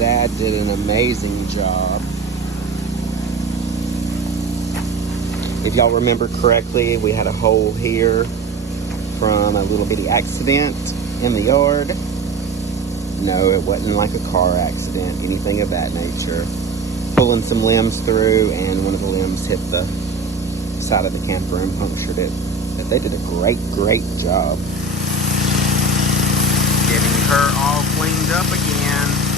Dad did an amazing job. If y'all remember correctly, we had a hole here from a little bitty accident in the yard. No, it wasn't like a car accident, anything of that nature. Pulling some limbs through, and one of the limbs hit the side of the camper and punctured it. But they did a great job. Getting her all cleaned up again.